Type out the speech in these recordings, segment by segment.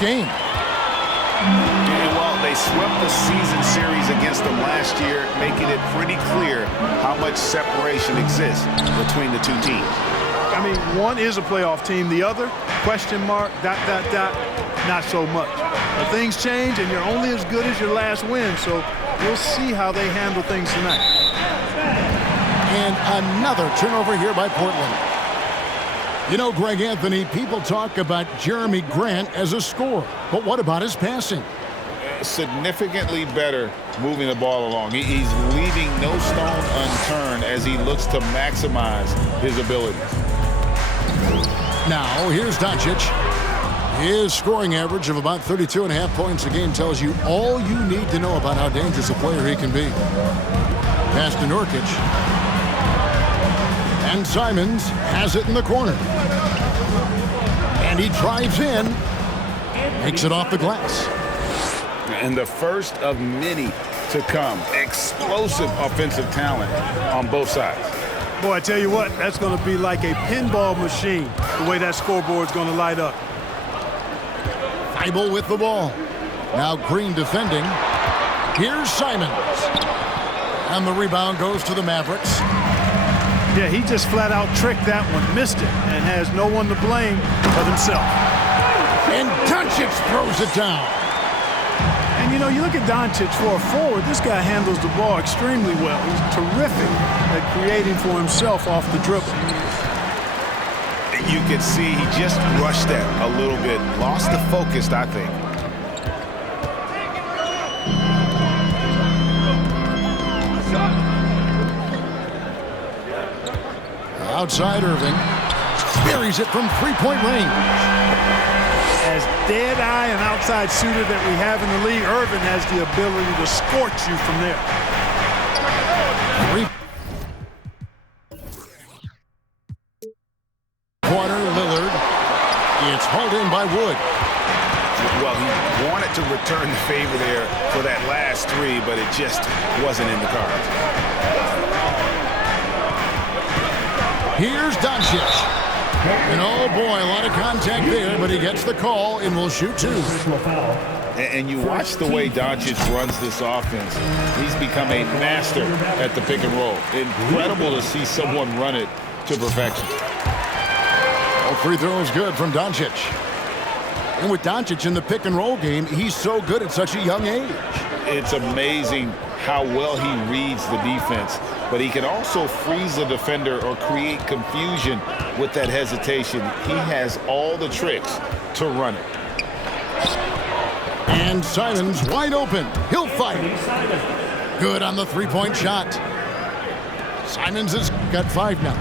game. And while they swept the season series against them last year, making it pretty clear how much separation exists between the two teams. I mean, one is a playoff team. The other, question mark, ... not so much. But things change, and you're only as good as your last win. So we'll see how they handle things tonight. And another turnover here by Portland. You know, Greg Anthony, people talk about Jeremy Grant as a scorer. But what about his passing? Significantly better moving the ball along. He's leaving no stone unturned as he looks to maximize his abilities. Now, here's Doncic. His scoring average of about 32.5 points a game tells you all you need to know about how dangerous a player he can be. Pass to Nurkic. And Simons has it in the corner. And he drives in. Makes it off the glass. And the first of many to come. Explosive offensive talent on both sides. Boy, I tell you what, that's going to be like a pinball machine, the way that scoreboard's going to light up. Thibault with the ball. Now Green defending. Here's Simons. And the rebound goes to the Mavericks. Yeah, he just flat out tricked that one, missed it, and has no one to blame but himself. And Doncic throws it down. And you know, you look at Doncic for a forward, this guy handles the ball extremely well. He's terrific at creating for himself off the dribble. You can see he just rushed that a little bit, lost the focus, I think. Outside Irving. Buries it from three-point range. As dead-eye and outside shooter that we have in the league, Irving has the ability to scorch you from there. Corner, Lillard. It's hauled in by Wood. Well, he wanted to return the favor there for that last three, but it just wasn't in the cards. Here's Doncic. And oh boy, a lot of contact there, but he gets the call and will shoot two. And you watch the way Doncic runs this offense. He's become a master at the pick and roll. Incredible to see someone run it to perfection. All free throws good from Doncic. And with Doncic in the pick and roll game, he's so good at such a young age. It's amazing how well he reads the defense, but he can also freeze a defender or create confusion with that hesitation. He has all the tricks to run it. And Simons wide open. He'll fight. Good on the three-point shot. Simons has got 5 now.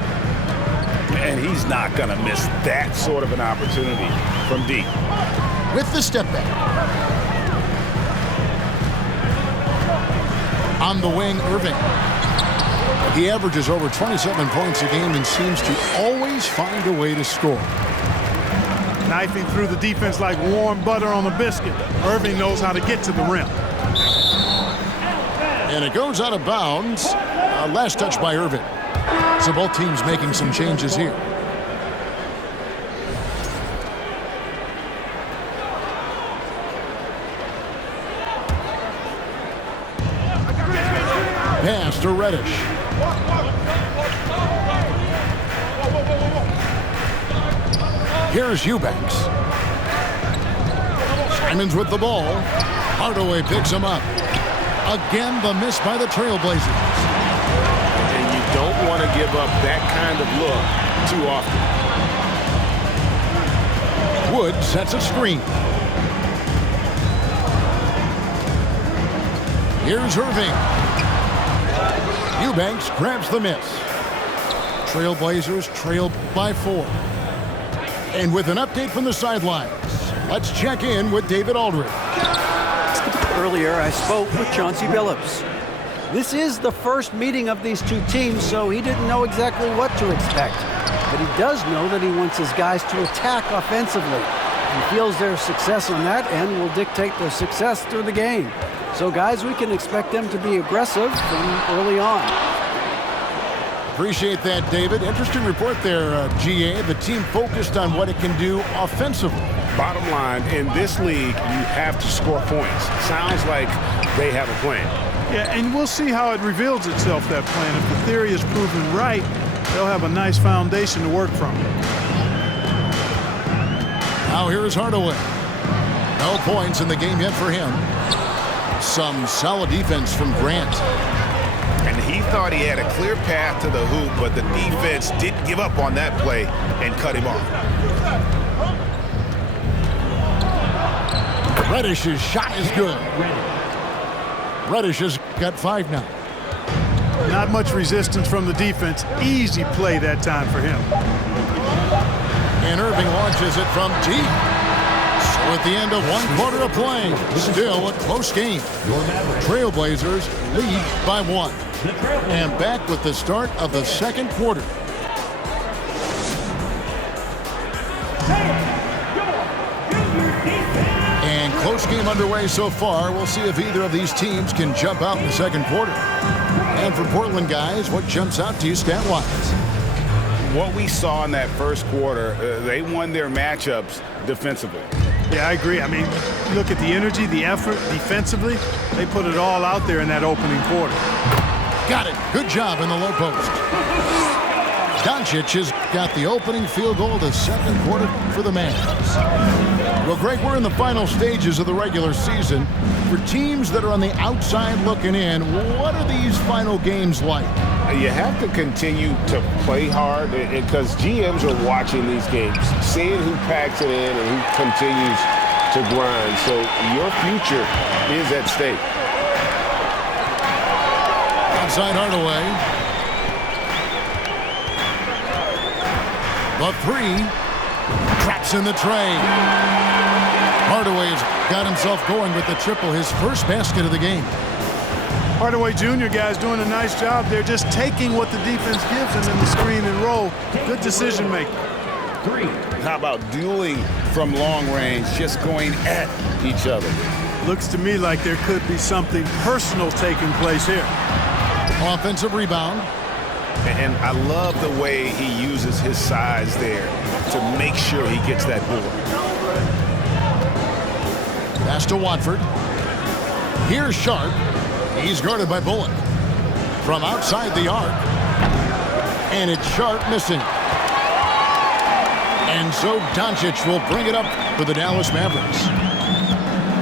And he's not going to miss that sort of an opportunity from deep. With the step back. On the wing, Irving. He averages over 27 points a game and seems to always find a way to score. Knifing through the defense like warm butter on a biscuit. Irving knows how to get to the rim. And it goes out of bounds. Last touch by Irving. So both teams making some changes here. Pass to Reddish. Here's Eubanks. Simons with the ball. Hardaway picks him up. Again, the miss by the Trailblazers. And you don't want to give up that kind of look too often. Wood sets a screen. Here's Irving. Eubanks grabs the miss. Trailblazers trail by 4. And with an update from the sidelines, let's check in with David Aldridge. Earlier, I spoke with Chauncey Billups. This is the first meeting of these two teams, so he didn't know exactly what to expect. But he does know that he wants his guys to attack offensively. He feels their success on that end will dictate their success through the game. So, guys, we can expect them to be aggressive from early on. Appreciate that, David. Interesting report there, GA. The team focused on what it can do offensively. Bottom line, in this league, you have to score points. Sounds like they have a plan. Yeah, and we'll see how it reveals itself, that plan. If the theory is proven right, they'll have a nice foundation to work from. Now here is Hardaway. No points in the game yet for him. Some solid defense from Grant. And he thought he had a clear path to the hoop, but the defense didn't give up on that play and cut him off. Reddish's shot is good. Reddish has got 5 now. Not much resistance from the defense. Easy play that time for him. And Irving launches it from deep. So at the end of 1 quarter of play, still a close game. Trailblazers lead by 1. And back with the start of the second quarter. And close game underway so far. We'll see if either of these teams can jump out in the second quarter. And for Portland guys, what jumps out to you stat-wise? What we saw in that first quarter, they won their matchups defensively. Yeah, I agree. I mean, look at the energy, the effort defensively. They put it all out there in that opening quarter. Got it. Good job in the low post. Doncic has got the opening field goal of the second quarter for the Mavs. Well, Greg, we're in the final stages of the regular season. For teams that are on the outside looking in, what are these final games like? You have to continue to play hard because GMs are watching these games, seeing who packs it in and who continues to grind. So your future is at stake. Outside Hardaway. The 3. Traps in the tray. Hardaway's got himself going with the triple, his first basket of the game. Hardaway Jr. guys doing a nice job. They're just taking what the defense gives them in the screen and roll. Good decision making. 3. How about dueling from long range, just going at each other? Looks to me like there could be something personal taking place here. Offensive rebound. And I love the way he uses his size there to make sure he gets that board. Pass to Watford. Here's Sharp. He's guarded by Bullock. From outside the arc. And it's Sharp missing. And so Doncic will bring it up for the Dallas Mavericks.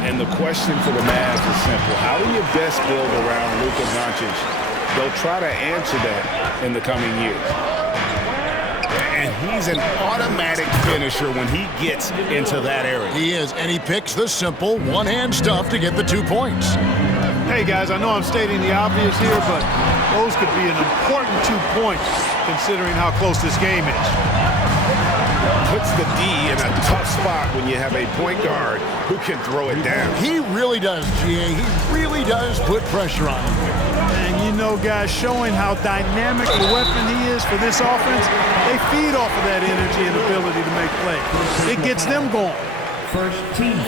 And the question for the Mavs is simple. How do you best build around Luka Doncic? They'll try to answer that in the coming years. And he's an automatic finisher when he gets into that area. He is, and he picks the simple one-hand stuff to get the 2 points. Hey, guys, I know I'm stating the obvious here, but those could be an important 2 points considering how close this game is. Puts the D in a tough spot when you have a point guard who can throw it down. He really does, GA. He really does put pressure on him. And you know, guys, showing how dynamic a weapon he is for this offense, they feed off of that energy and ability to make plays. It gets them going.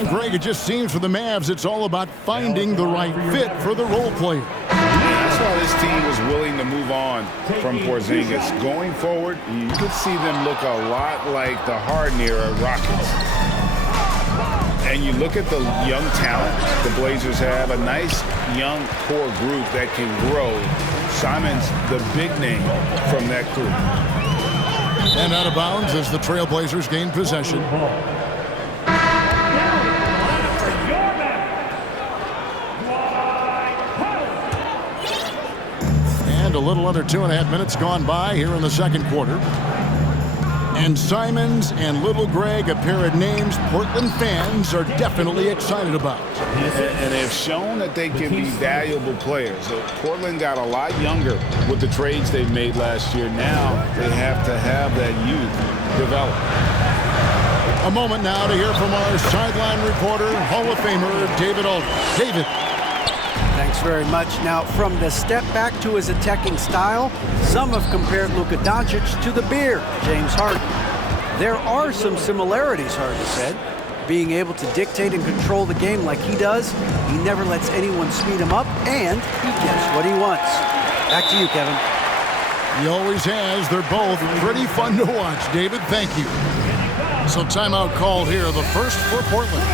Greg, it just seems for the Mavs, it's all about finding the right fit for the role player. That's why this team was willing to move on from Porzingis. Going forward, you could see them look a lot like the Harden-era Rockets. And you look at the young talent the Blazers have, a nice young core group that can grow. Simon's the big name from that group. And out of bounds as the Trailblazers gain possession. And a little under 2.5 minutes gone by here in the second quarter. And Simons and Little Greg, a pair of names Portland fans are definitely excited about. And they've shown that they can be valuable players. So Portland got a lot younger with the trades they made last year. Now they have to have that youth develop. A moment now to hear from our sideline reporter, Hall of Famer David Aldridge. David. Thanks very much. Now, from the step back to his attacking style, some have compared Luka Doncic to the Bear, James Harden. There are some similarities, Harden said. Being able to dictate and control the game like he does, he never lets anyone speed him up, and he gets what he wants. Back to you, Kevin. He always has. They're both pretty fun to watch. David, thank you. So timeout called here, the first for Portland.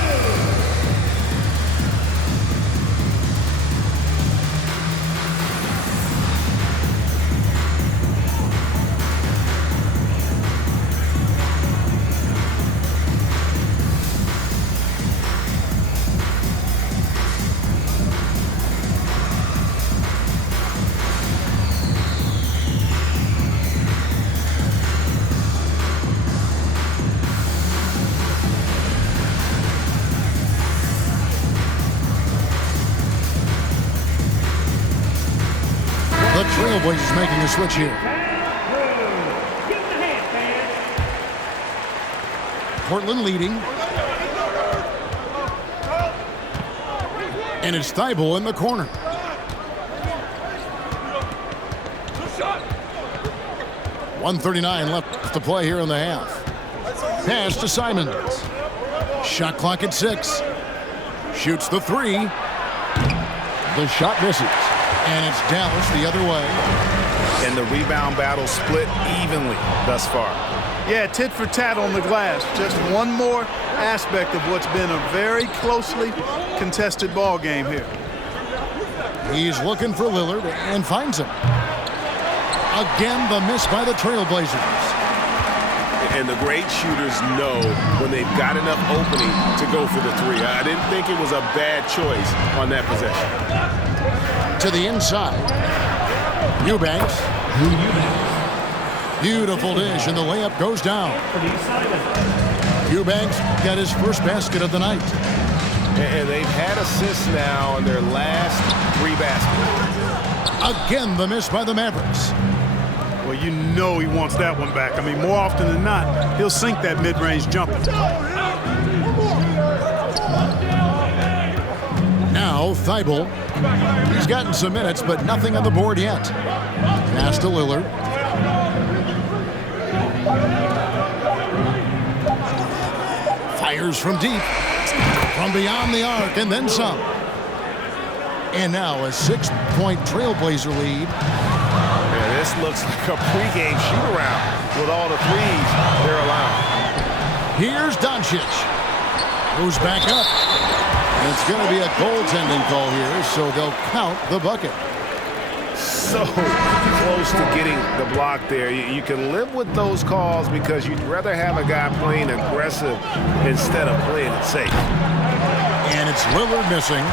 Trailblazers making a switch here. Portland leading. And it's Thibault in the corner. .139 left to play here in the half. Pass to Simons. Shot clock at 6. Shoots the 3. The shot misses. And it's Dallas the other way. And the rebound battle split evenly thus far. Yeah, tit for tat on the glass. Just one more aspect of what's been a very closely contested ball game here. He's looking for Lillard and finds him. Again, the miss by the Trailblazers. And the great shooters know when they've got enough opening to go for the 3. I didn't think it was a bad choice on that possession. To the inside. Eubanks. Beautiful dish, and the layup goes down. Eubanks got his first basket of the night. And they've had assists now in their last 3 baskets. Again, the miss by the Mavericks. Well, you know he wants that one back. I mean, more often than not, he'll sink that mid-range jumper. Now, Thibault. He's gotten some minutes, but nothing on the board yet. Pass to Lillard. Fires from deep. From beyond the arc, and then some. And now a 6-point Trailblazer lead. Yeah, this looks like a pregame shoot-around with all the threes they're allowing. Here's Doncic. Goes back up. It's going to be a goaltending call here, so they'll count the bucket. So close to getting the block there. You can live with those calls because you'd rather have a guy playing aggressive instead of playing it safe. And it's Lillard missing.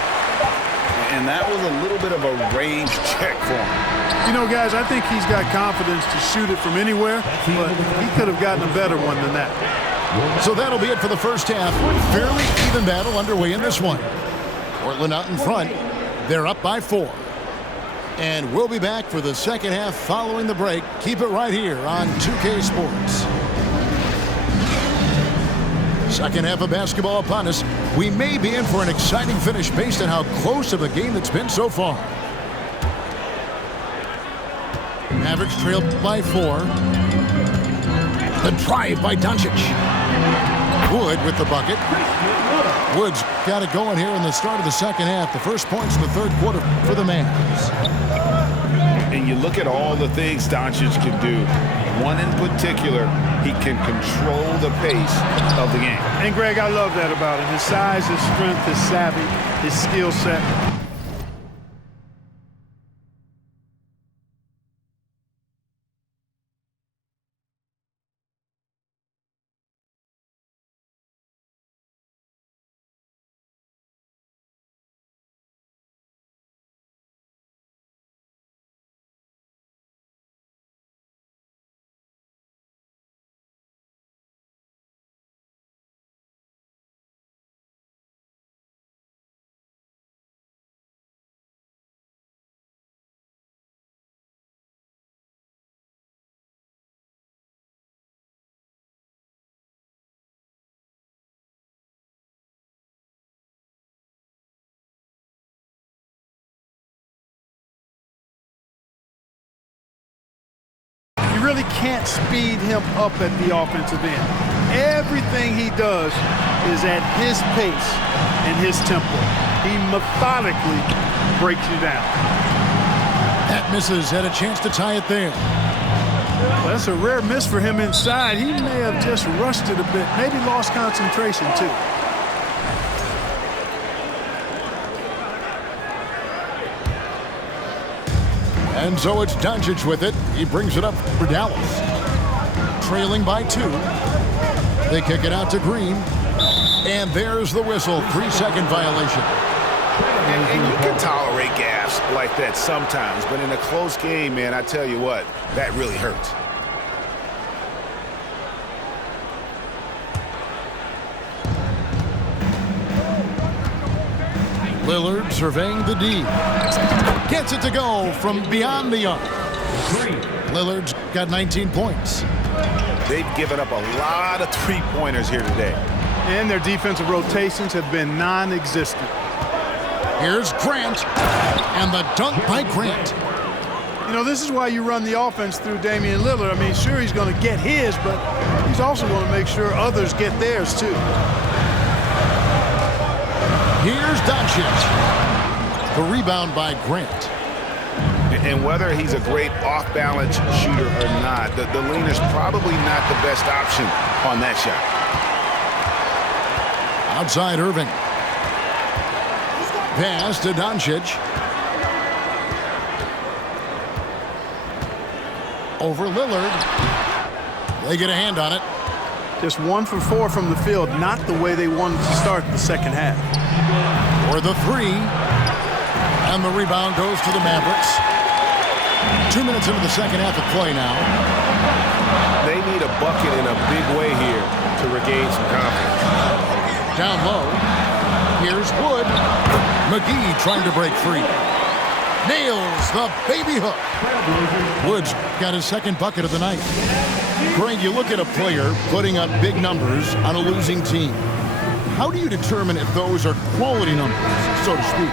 And that was a little bit of a range check for him. You know, guys, I think he's got confidence to shoot it from anywhere, but he could have gotten a better one than that. So that'll be it for the first half. Fairly even battle underway in this one. Portland out in front. They're up by 4. And we'll be back for the second half following the break. Keep it right here on 2K Sports. Second half of basketball upon us. We may be in for an exciting finish based on how close of a game it's been so far. Mavericks trail by 4. The drive by Doncic. Wood with the bucket. Wood's got it going here in the start of the second half. The first points in the third quarter for the Mavs. And you look at all the things Doncic can do. One in particular, he can control the pace of the game. And, Greg, I love that about him. His size, his strength, his savvy, his skill set. You really can't speed him up at the offensive end. Everything he does is at his pace and his tempo. He methodically breaks you down. That misses. Had a chance to tie it there. Well, that's a rare miss for him inside. He may have just rushed it a bit, maybe lost concentration too. And so it's Doncic with it. He brings it up for Dallas. Trailing by 2. They kick it out to Green. And there's the whistle. 3-second violation. And you can tolerate gaps like that sometimes, but in a close game, man, I tell you what, that really hurts. Lillard surveying the D. Gets it to go from beyond the arc. Lillard's got 19 points. They've given up a lot of three-pointers here today. And their defensive rotations have been non-existent. Here's Grant. And the dunk by Grant. You know, this is why you run the offense through Damian Lillard. I mean, sure, he's going to get his, but he's also going to make sure others get theirs, too. Here's Doncic. The rebound by Grant. And whether he's a great off-balance shooter or not, the leaner's probably not the best option on that shot. Outside Irving. Pass to Doncic. Over Lillard. They get a hand on it. Just 1 for 4 from the field, not the way they wanted to start the second half. For the 3. And the rebound goes to the Mavericks. 2 minutes into the second half of play now. They need a bucket in a big way here to regain some confidence. Down low. Here's Wood. McGee trying to break free. Nails the baby hook. Wood's got his second bucket of the night. Greg, you look at a player putting up big numbers on a losing team. How do you determine if those are quality numbers, so to speak?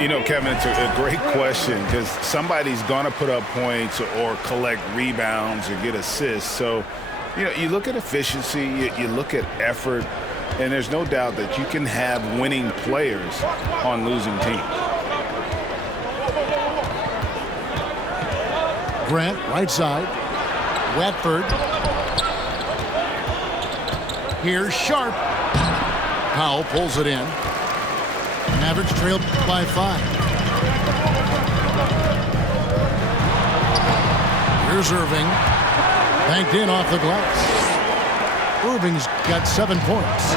You know, Kevin, it's a great question because somebody's going to put up points or collect rebounds or get assists. So, you know, you look at efficiency, you look at effort, and there's no doubt that you can have winning players on losing teams. Grant, right side. Watford. Here's Sharp. Powell pulls it in. Mavericks trailed by 5. Here's Irving. Banked in off the glass. Irving's got 7 points.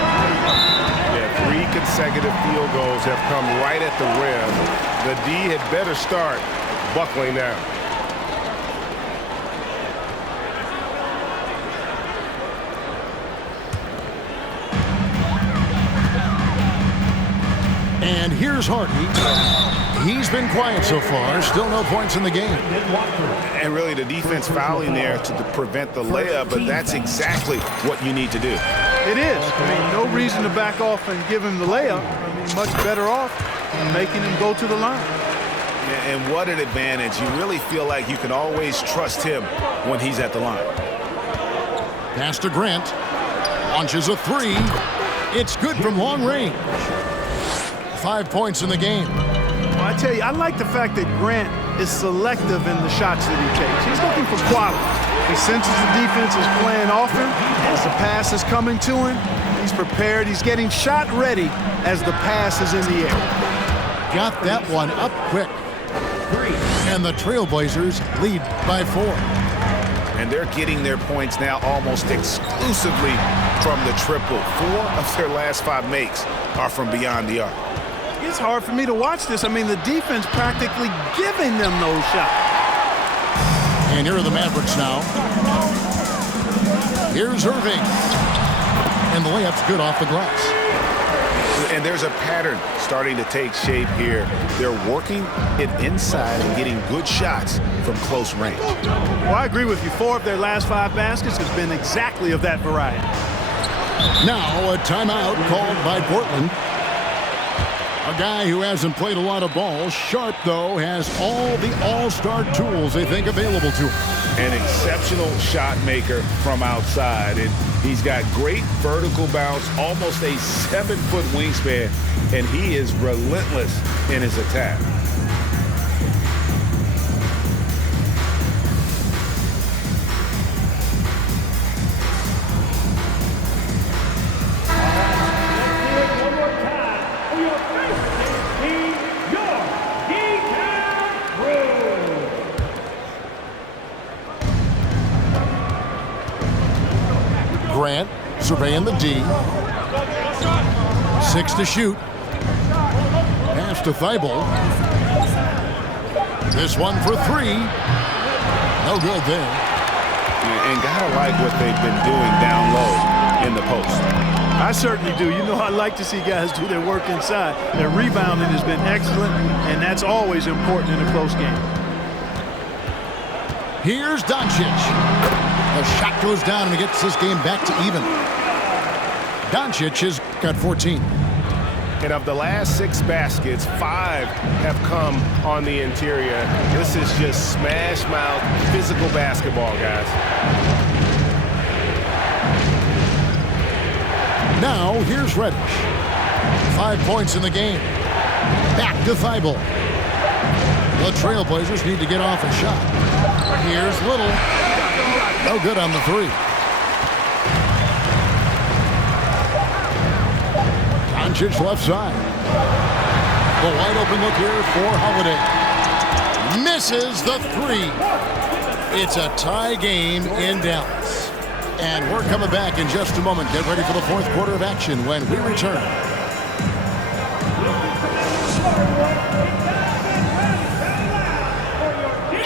Yeah, 3 consecutive field goals have come right at the rim. The D had better start buckling down. And here's Hardy. He's been quiet so far. Still no points in the game. And really the defense fouling there to prevent the layup, but that's exactly what you need to do. It is. I mean, no reason to back off and give him the layup. I mean, much better off making him go to the line. And what an advantage. You really feel like you can always trust him when he's at the line. Pass to Grant. Launches a 3. It's good from long range. 5 points in the game. Well, I tell you, I like the fact that Grant is selective in the shots that he takes. He's looking for quality. He senses the defense is playing off him. As the pass is coming to him, he's prepared. He's getting shot ready as the pass is in the air. Got that one up quick. And the Trailblazers lead by 4. And they're getting their points now almost exclusively from the triple. 4 of their last 5 makes are from beyond the arc. It's hard for me to watch this. I mean, the defense practically giving them those shots. And here are the Mavericks now. Here's Irving. And the layup's good off the glass. And there's a pattern starting to take shape here. They're working it inside and getting good shots from close range. Well, I agree with you. 4 of their last 5 baskets has been exactly of that variety. Now a timeout called by Portland. A guy who hasn't played a lot of ball. Sharp, though, has all the all-star tools they think available to him. An exceptional shot maker from outside. And he's got great vertical bounce, almost a 7-foot wingspan, and he is relentless in his attack. Grant surveying the D. 6 to shoot. Pass to Thibault. This one for 3. No good there. And gotta like what they've been doing down low in the post. I certainly do. You know, I like to see guys do their work inside. Their rebounding has been excellent, and that's always important in a close game. Here's Doncic. The shot goes down and he gets this game back to even. Doncic has got 14. And of the last 6 baskets, 5 have come on the interior. This is just smash mouth, physical basketball, guys. Now, here's Reddish. 5 points in the game. Back to Thibault. The Trailblazers need to get off a shot. Here's Little. No good on the 3. Doncic left side. The wide open look here for Holiday. Misses the 3. It's a tie game in Dallas. And we're coming back in just a moment. Get ready for the 4th quarter of action when we return.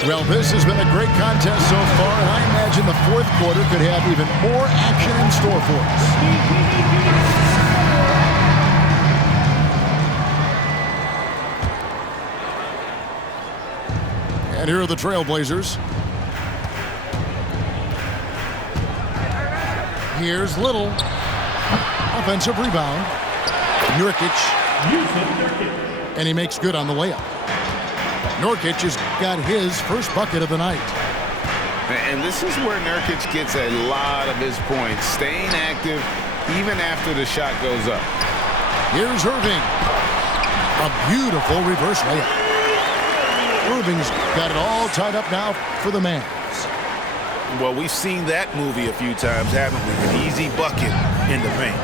Well, this has been a great contest so far, and I imagine the 4th quarter could have even more action in store for us. And here are the Trailblazers. Here's Little. Offensive rebound. Nurkic. And he makes good on the layup. Nurkic has got his first bucket of the night. And this is where Nurkic gets a lot of his points, staying active even after the shot goes up. Here's Irving. A beautiful reverse layup. Irving's got it all tied up now for the Mavs. Well, we've seen that movie a few times, haven't we? An easy bucket in the paint.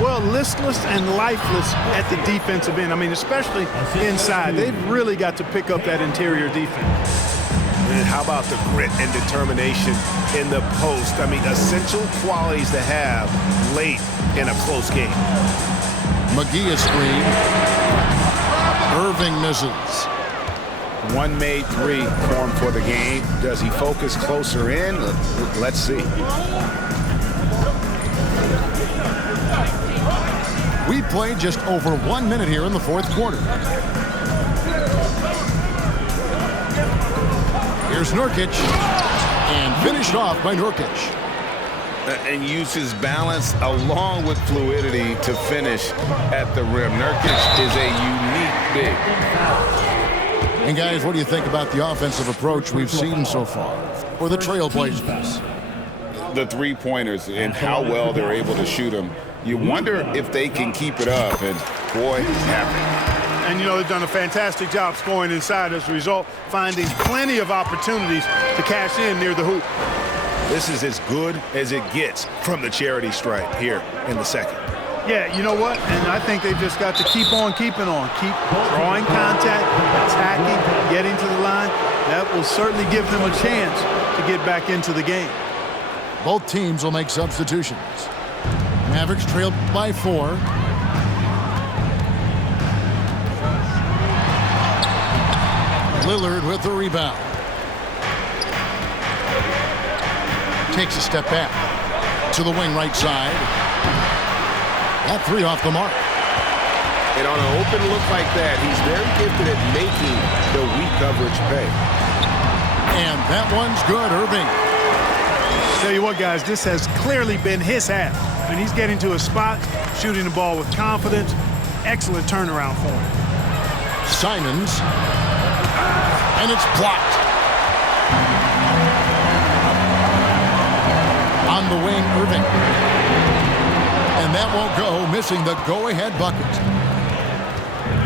Well, listless and lifeless at the defensive end. I mean, especially inside. They've really got to pick up that interior defense. And how about the grit and determination in the post? I mean, essential qualities to have late in a close game. McGee is screen. Irving misses. One made 3 formed for the game. Does he focus closer in? Let's see. We played just over 1 minute here in the 4th quarter. Here's Nurkic. And finished off by Nurkic. And uses balance along with fluidity to finish at the rim. Nurkic is a unique big. And guys, what do you think about the offensive approach we've seen so far for the Trailblazers? The 3-pointers and how well they're able to shoot them. You wonder if they can keep it up, and boy, it's happening. And, you know, they've done a fantastic job scoring inside as a result, finding plenty of opportunities to cash in near the hoop. This is as good as it gets from the charity stripe here in the 2nd. Yeah, you know what? And I think they've just got to keep on keeping on. Keep drawing contact, attacking, getting to the line. That will certainly give them a chance to get back into the game. Both teams will make substitutions. Mavericks trailed by 4. Lillard with the rebound. Takes a step back to the wing right side. That 3 off the mark. And on an open look like that, he's very gifted at making the weak coverage pay. And that one's good, Irving. Tell you what, guys, this has clearly been his half. And he's getting to a spot, shooting the ball with confidence. Excellent turnaround for him. Simons. And it's blocked. On the wing, Irving. And that won't go, missing the go-ahead bucket.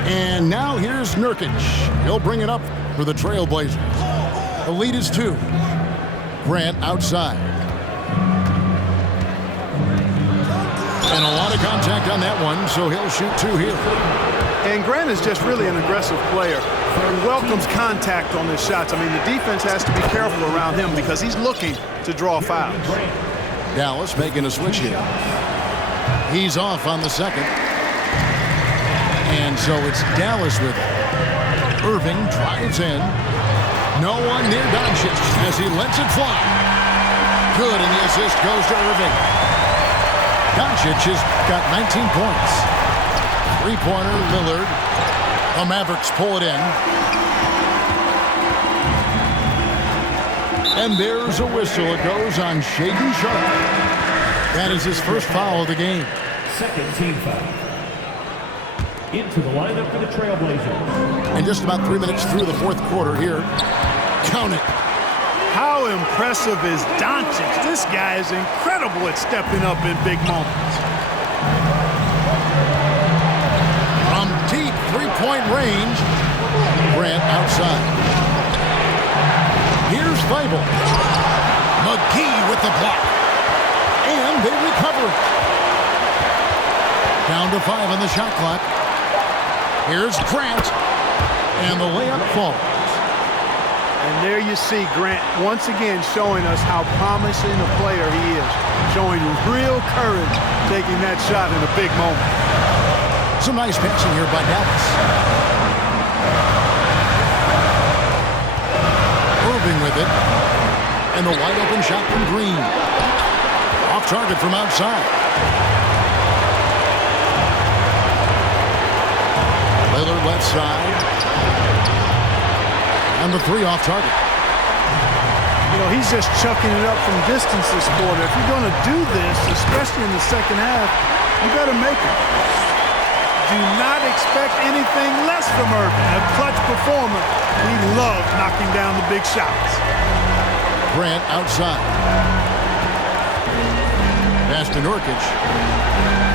And now here's Nurkic. He'll bring it up for the Trailblazers. The lead is 2. Grant outside. And a lot of contact on that one, so he'll shoot 2 here. And Grant is just really an aggressive player and welcomes contact on his shots. I mean, the defense has to be careful around him because he's looking to draw fouls. Dallas making a switch here. He's off on the second. And so it's Dallas with it. Irving drives in. No one near Doncic as he lets it fly. Good, and the assist goes to Irving. Doncic has got 19 points. Three-pointer, Lillard. The Mavericks pull it in. And there's a whistle. It goes on Shaedon Sharpe. That is his first foul of the game. Second team foul. Into the lineup for the Trailblazers. And just about 3 minutes through the fourth quarter here. Count it. How impressive is Doncic? This guy is incredible at stepping up in big moments. From deep three-point range, Grant outside. Here's Feibel. McGee with the block. And they recover it. Down to 5 on the shot clock. Here's Grant. And the layup falls. And there you see Grant once again showing us how promising a player he is. Showing real courage taking that shot in a big moment. Some nice passing here by Dallas. Irving with it. And the wide open shot from Green. Off target from outside. Lillard left side. And the three off target. You know, he's just chucking it up from distance this quarter. If you're going to do this, especially in the second half, you better make it. Do not expect anything less from Irving. A clutch performer. He loves knocking down the big shots. Grant outside. Pass to Nurkic.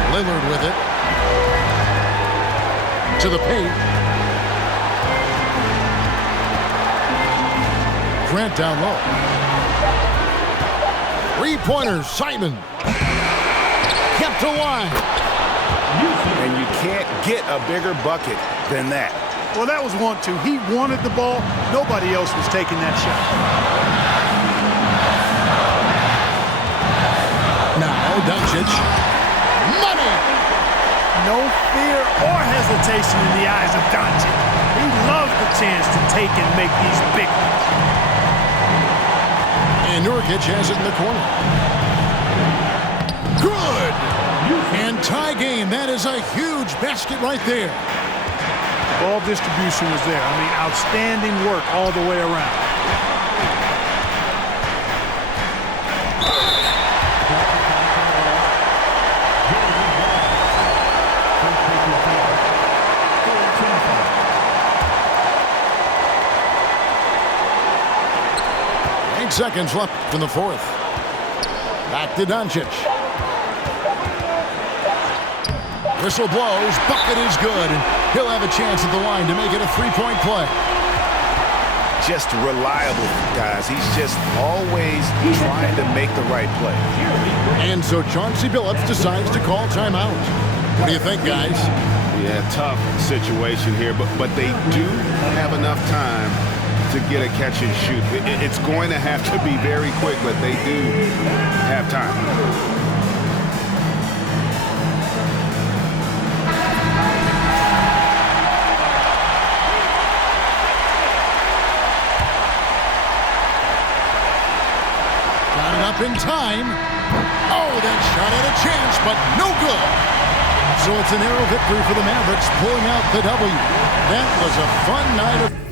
Lillard with it. To the paint. Grant down low. Three-pointers, Simon. Kept alive. And you can't get a bigger bucket than that. Well, that was 1-2. He wanted the ball. Nobody else was taking that shot. Now, Doncic. Money! No fear or hesitation in the eyes of Doncic. He loves the chance to take and make these big ones. And Nurkic has it in the corner. Good! And tie game. That is a huge basket right there. Ball distribution was there. I mean, outstanding work all the way around. Seconds left in the fourth. Back to Doncic. Whistle blows. Bucket is good. And he'll have a chance at the line to make it a three-point play. Just reliable, guys. He's just always trying to make the right play. And so Chauncey Billups decides to call timeout. What do you think, guys? Yeah, tough situation here, but they do have enough time to get a catch and shoot. It's going to have to be very quick, but they do have time. Got it up in time. Oh, that shot had a chance, but no good. So it's a narrow victory for the Mavericks, pulling out the W. That was a fun night of